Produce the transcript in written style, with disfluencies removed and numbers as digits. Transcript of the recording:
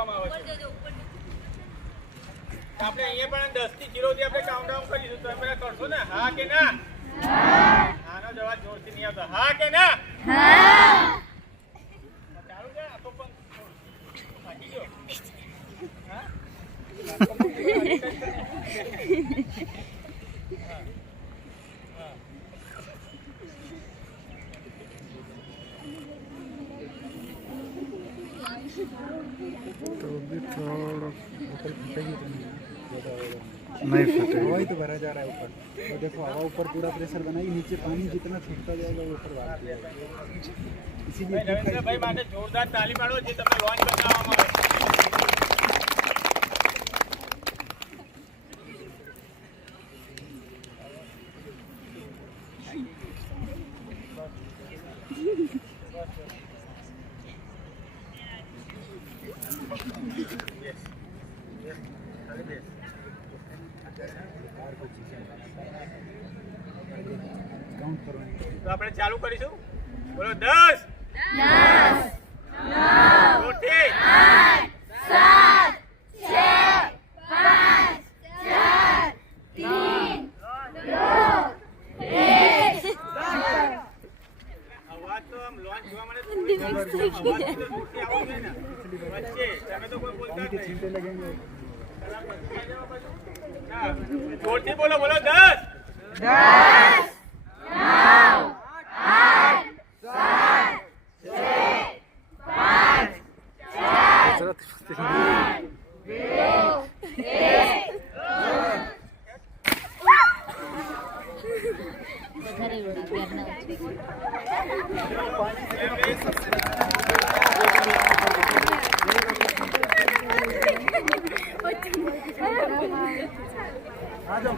કરવામાં આવે છે. આપણે અહીંયા પણ 10 થી 0 થી આપણે કાઉન્ટડાઉન કરીશું. તમે બધા કરશો ને? હા કે ના? હા. આનો જવાબ જોરથી નહીં આવતો. હા કે ના? હા. ચાલુ છે આ તો પણ ભાગી ગયો. હા. तो भी थोड़ा नहीं फटे हवा ही तो भरा जा रहा है ऊपर और देखो हवा ऊपर पूरा प्रेशर बनाई नीचे पानी जितना छूटता जाएगा वो ऊपर बात इसीलिए રવિન્દ્રભાઈ માટે જોરદાર તાલી પાડો જે તમને લોન્ચ બનાવવામાં આવે. काउंट करो તો આપણે ચાલુ કરીશું. બોલો 10 જોરથી 8 તો આમ લોન્ચ જોવા મળે થોડી અવાજ તો મોટી આવવી જોઈએ ને વચ્ચે તમે તો કોઈ બોલતા જ નહીં. छींटे लगेंगे જોરથી બોલો બોલો 10 आ जाओ